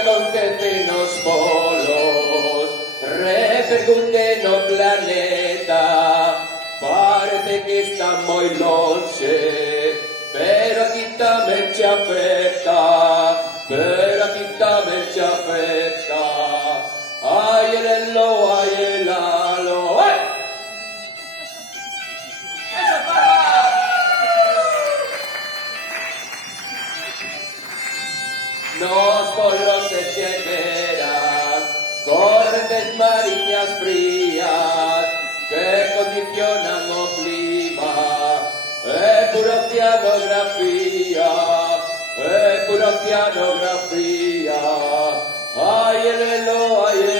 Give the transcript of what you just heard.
acontece nos polos, repercute no planeta, parece que está moi lonxe, pero aquí tamén che afecta, pero aquí tamén che afecta. Ay, el elo, ay, el alo, ¡ay! Nos polos se generan correntes mariñas frías que condicionan o clima. É pura oceanografía, é pura oceanografía. Ay, el elo, ay, el